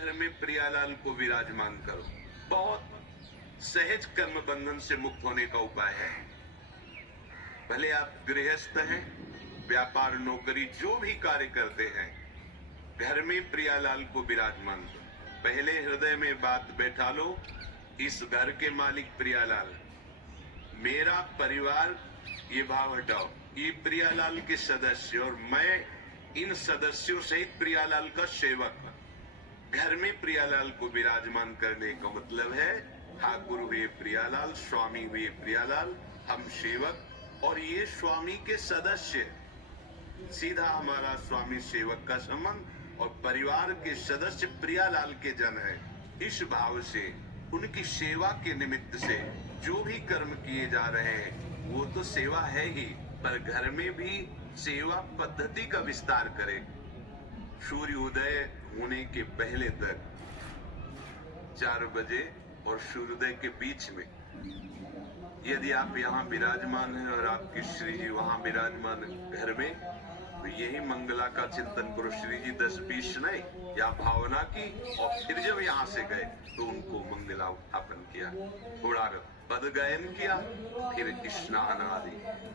घर में प्रियालाल को विराजमान करो। बहुत सहज कर्म बंधन से मुक्त होने का उपाय है। भले आप गृहस्थ हैं, व्यापार नौकरी जो भी कार्य करते हैं, घर में प्रियालाल को विराजमान करो। पहले हृदय में बात बैठा लो, इस घर के मालिक प्रियालाल, मेरा परिवार, ये भाव हटाओ, ये प्रियालाल के सदस्य और मैं इन सदस्यों सहित प्रियालाल का सेवक। घर में प्रियालाल को विराजमान करने का मतलब है ठाकुर हुए प्रियालाल, स्वामी हुए प्रियालाल, हम सेवक और ये स्वामी के सदस्य। सीधा हमारा स्वामी सेवक का संबंध और परिवार के सदस्य प्रियालाल के जन है। इस भाव से उनकी सेवा के निमित्त से जो भी कर्म किए जा रहे हैं वो तो सेवा है ही, पर घर में भी सेवा पद्धति का विस्तार करें। सूर्योदय होने के पहले तक 4 बजे और सूर्योदय के बीच में यदि आप यहाँ विराजमान हैं और आपकी श्री जी वहां विराजमान घर में, तो यही मंगला का चिंतन करो। श्री जी 10-20 नहीं, या भावना की, और फिर जब यहाँ से गए तो उनको मंगला उत्थापन किया, थोड़ा पद गायन किया, फिर स्नान आदि,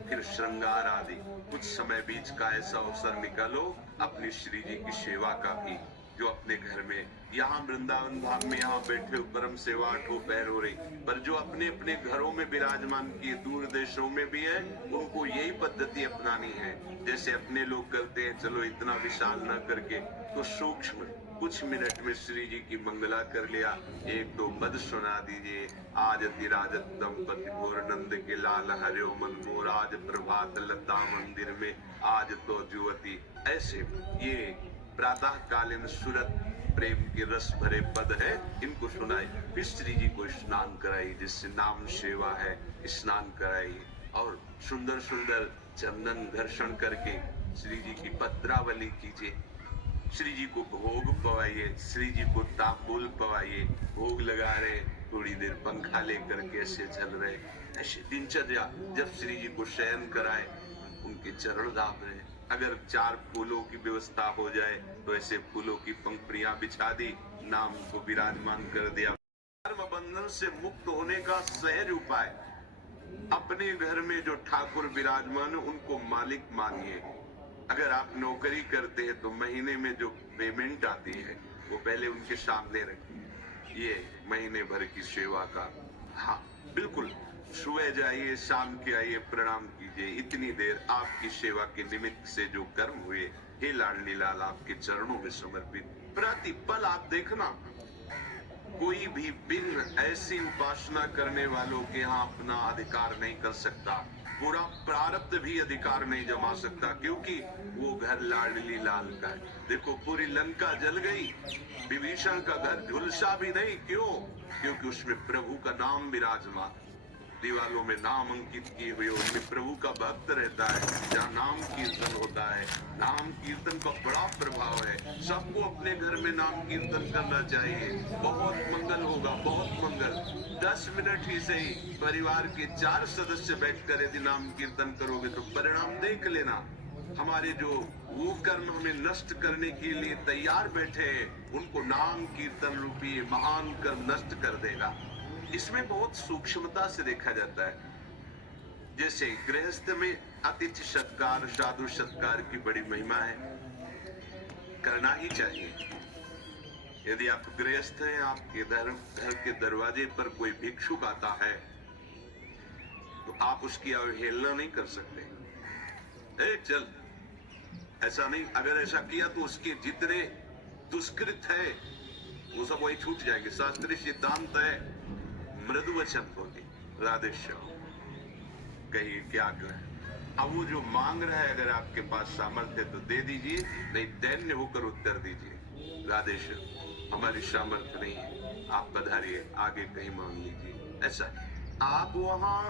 फिर श्रृंगार आदि। कुछ समय बीच का ऐसा अवसर निकालो अपनी श्री जी की सेवा का भी, जो अपने घर में, यहाँ वृंदावन धाम में यहाँ बैठे परम सेवा 8 पैर हो रही, पर जो अपने अपने घरों में विराजमान किए दूर देशों में भी है, उनको यही पद्धति अपनानी है जैसे अपने लोग करते हैं। चलो इतना विशाल न करके, तो सूक्ष्म कुछ मिनट में श्री जी की मंगला कर लिया, 1-2 पद सुना दीजिए। आज अतिराजत दंपति मोर नंद के लाल हरियो मन मोर, आज प्रभात लता मंदिर में आज तो जुवती। ऐसे ये प्रातः कालीन सुरत प्रेम के रस भरे पद है, इनको सुनाए। फिर श्री जी को स्नान कराइए, जिससे नाम सेवा है, स्नान कराइए और सुंदर सुंदर चंदन घर्षण करके श्री जी की पत्रावली कीजिए। श्री जी को भोग पवाइए, श्री जी को तांबूल पवाइए। भोग लगा रहे, थोड़ी देर पंखा लेकर के ऐसे चल रहे, ऐसे दिनचर्या। जब श्री जी को शयन कराए, उनके चरण दाब रहे। अगर 4 फूलों की व्यवस्था हो जाए तो ऐसे फूलों की पंखुड़ियां बिछा दी, नाम को विराजमान कर दिया। कर्म बंधन से मुक्त होने का सहज उपाय, अपने घर में जो ठाकुर विराजमान है उनको मालिक मानिए। अगर आप नौकरी करते हैं तो महीने में जो पेमेंट आती है वो पहले उनके सामने रखिए, ये महीने भर की सेवा का। हाँ बिल्कुल, सुबह जाइए, शाम के आइए, प्रणाम कीजिए। इतनी देर आपकी सेवा के निमित्त से जो कर्म हुए, हे लाडली लाल आपके चरणों में समर्पित। प्रतिपल आप देखना, कोई भी विघ्न ऐसी उपासना करने वालों के यहाँ अपना अधिकार नहीं कर सकता। पूरा प्रारब्ध भी अधिकार नहीं जमा सकता, क्योंकि वो घर लाडली लाल का है। देखो पूरी लंका जल गई, विभीषण का घर झुलसा भी नहीं। क्यों? क्योंकि उसमें प्रभु का नाम विराजमान। दीवालों में नाम अंकित किए हुए, उसमें प्रभु का भक्त रहता है। जहाँ नाम कीर्तन होता है, नाम कीर्तन का बड़ा प्रभाव है। सबको अपने घर में नाम कीर्तन करना चाहिए, बहुत मंगल होगा, बहुत मंगल। 10 मिनट ही सही, परिवार के 4 सदस्य बैठकर यदि नाम कीर्तन करोगे तो परिणाम देख लेना। हमारे जो वो कर्म हमें नष्ट करने के लिए तैयार बैठे हैं, उनको नाम कीर्तन रूपी महान कर्म नष्ट कर देगा। इसमें बहुत सूक्ष्मता से देखा जाता है। जैसे गृहस्थ में अतिथि सत्कार, साधु सत्कार की बड़ी महिमा है, करना ही चाहिए। यदि आप गृहस्थ हैं, आपके घर के दरवाजे पर कोई भिक्षुक आता है तो आप उसकी अवहेलना नहीं कर सकते। चल, ऐसा नहीं। अगर ऐसा किया तो उसके जितने दुष्कृत है वो सब वही छूट जाएंगे। शास्त्रीय सिद्धांत है, मृदु वचन बोले, राधे श्याम, कहिए क्या करें। अब वो जो मांग रहा है, अगर आपके पास सामर्थ्य है तो दे दीजिए, नहीं दैन्य होकर उत्तर दीजिए, राधे श्याम हमारी सामर्थ्य नहीं है, आप पधारिए, आगे कहीं मांग लीजिए। ऐसा आप वहां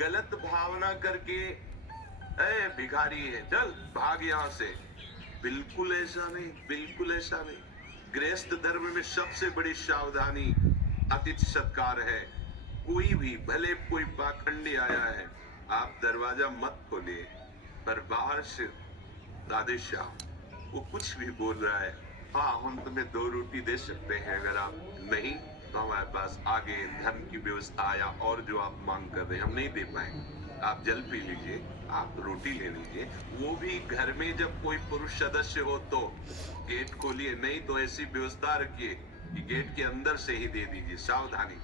गलत भावना करके ए भिखारी है, चल भाग यहां से, बिल्कुल ऐसा नहीं, बिल्कुल ऐसा नहीं। गृहस्थ धर्म में सबसे बड़ी सावधानी अतिथि सत्कार है। कोई भी, भले कोई पाखंडी आया है, आप दरवाजा मत खोलिए, पर बाहर से राधे श्याम, वो कुछ भी बोल रहा है, हाँ, हम तुम्हें 2 रोटी दे सकते हैं, अगर आप नहीं तो हमारे पास आगे धन की व्यवस्था या और जो आप मांग कर रहे हैं हम नहीं दे पाएंगे। आप जल पी लीजिए, आप रोटी ले लीजिए, वो भी घर में जब कोई पुरुष सदस्य हो तो गेट खोलिए, नहीं तो ऐसी व्यवस्था रखिए कि गेट के अंदर से ही दे दीजिए। सावधानी,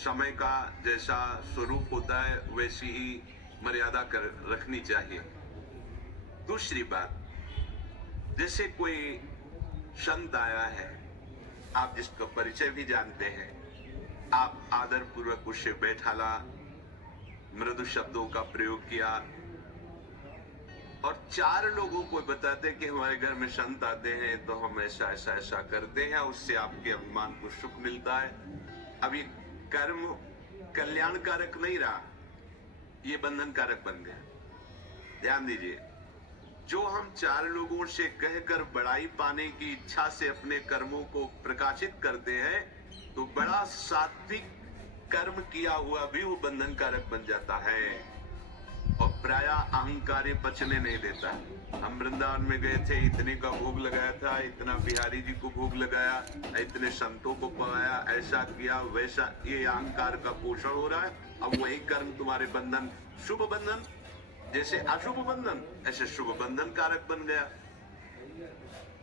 समय का जैसा स्वरूप होता है वैसी ही मर्यादा कर रखनी चाहिए। दूसरी बात, जैसे कोई संत आया है, आप जिसका परिचय भी जानते हैं, आप आदर पूर्वक उससे बैठाला, मृदु शब्दों का प्रयोग किया और 4 लोगों को बताते कि हमारे घर में संत आते हैं तो हम ऐसा ऐसा ऐसा करते हैं, उससे आपके अभिमान को सुख मिलता है। अब ये कर्म कल्याणकारक नहीं रहा, ये बंधनकारक बन गया। ध्यान दीजिए, जो हम 4 लोगों से कहकर बड़ाई पाने की इच्छा से अपने कर्मों को प्रकाशित करते हैं तो बड़ा सात्विक कर्म किया हुआ भी वो बंधनकारक बन जाता है और प्रायः अहंकारी पचने नहीं देता। हम वृंदावन में गए थे, इतने का भोग लगाया था, इतना बिहारी जी को भोग लगाया, इतने संतों को पवाया, ऐसा किया वैसा, ये अहंकार का पोषण हो रहा है। अब वही कर्म तुम्हारे बंधन, शुभ बंधन जैसे अशुभ बंधन ऐसे शुभ बंधन कारक बन गया।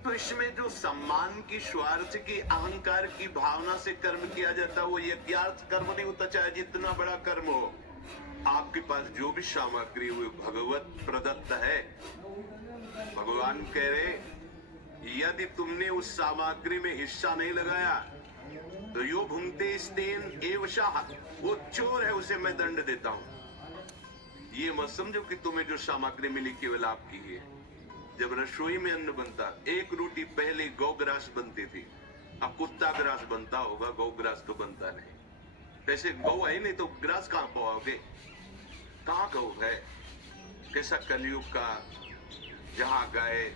तो इसमें जो सम्मान की, स्वार्थ की, अहंकार की भावना से कर्म किया जाता है वो यज्ञार्थ कर्म नहीं होता, चाहे जितना बड़ा कर्म हो। आपके पास जो भी सामग्री हुई भगवत प्रदत्त है, भगवान कह रहे यदि तुमने उस सामग्री में हिस्सा नहीं लगाया तो यो भुंगते स्तेन एवशाह, वो चोर है, उसे मैं दंड देता हूं। ये मत समझो कि तुम्हें जो सामग्री मिली केवल आपकी है। जब रसोई में अन्न बनता, 1 रोटी पहले गौग्रास बनती थी, अब कुत्ता ग्रास बनता होगा, गौग्रास तो बनता नहीं। कैसे गौ है नहीं तो ग्रास कहां पाओगे, कहां गौ है। कैसा कलयुग का, जहां गाय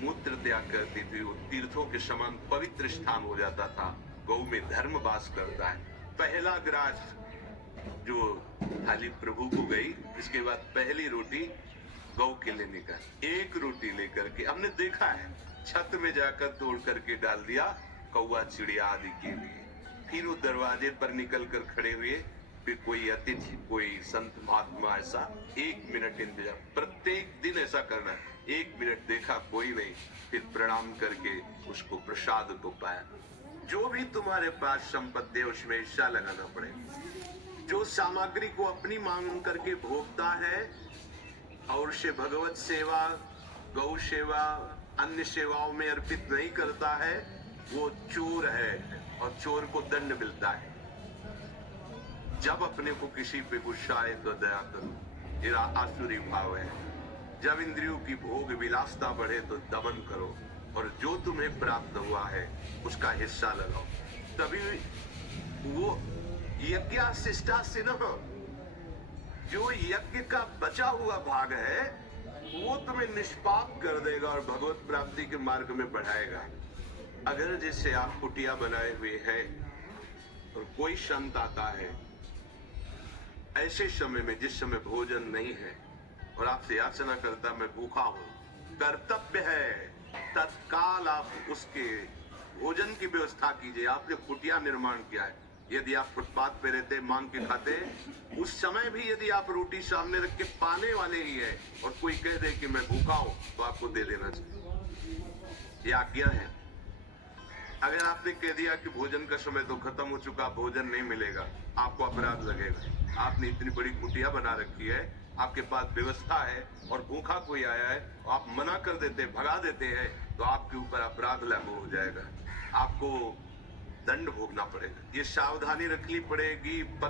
मूत्र त्याग करती थी वो तीर्थों के समान पवित्र स्थान हो जाता था। गौ में धर्म वास करता है। पहला ग्रास जो थाली प्रभु को गई, इसके बाद पहली रोटी गौ के लिए निकल, 1 रोटी लेकर के हमने देखा है, छत में जाकर तोड़ करके डाल दिया कौवा चिड़िया आदि के लिए। फिर वो दरवाजे पर निकल कर खड़े हुए, फिर कोई अतिथि, कोई संत महात्मा, ऐसा 1 मिनट इंतजार, प्रत्येक दिन ऐसा करना है। 1 मिनट देखा कोई नहीं, फिर प्रणाम करके उसको प्रसाद को पाया। जो भी तुम्हारे पास संपत्ति है उसमें हिस्सा लगाना पड़ेगा। जो सामग्री को अपनी मांग करके भोगता है और उसे भगवत सेवा, गौ सेवा, अन्य सेवाओं में अर्पित नहीं करता है, वो चोर है और चोर को दंड मिलता है। जब अपने को किसी पे गुस्सा आए तो दया करो, ये आसुरी भाव है। जब इंद्रियों की भोग विलासता बढ़े तो दमन करो और जो तुम्हें प्राप्त हुआ है उसका हिस्सा लगाओ। तभी वो यज्ञ शिष्टा से न हो, जो यज्ञ का बचा हुआ भाग है वो तुम्हें निष्पाप कर देगा और भगवत प्राप्ति के मार्ग में बढ़ाएगा। अगर जैसे आप कुटिया बनाए हुए हैं और कोई संत आता है ऐसे समय में जिस समय भोजन नहीं है और आपसे याचना करता मैं भूखा हूं, कर्तव्य है तत्काल आप उसके भोजन की व्यवस्था कीजिए। आपने कुटिया निर्माण किया है, यदि आप फुटपाथ पे रहते मांग के खाते, उस समय भी यदि आप रोटी सामने रख के पाने वाले ही है और कोई कह दे कि मैं भूखा हूं तो आपको दे देना चाहिए। ये आज्ञा है। अगर आपने कह दिया कि भोजन का समय तो खत्म हो चुका, भोजन नहीं मिलेगा, आपको अपराध लगेगा। आपने इतनी बड़ी कुटिया बना रखी है, आपके पास व्यवस्था है और भूखा कोई आया है, आप मना कर देते, भगा देते हैं तो आपके ऊपर अपराध लागू हो जाएगा, आपको दंड भोगना पड़ेगा। ये सावधानी रखनी पड़ेगी।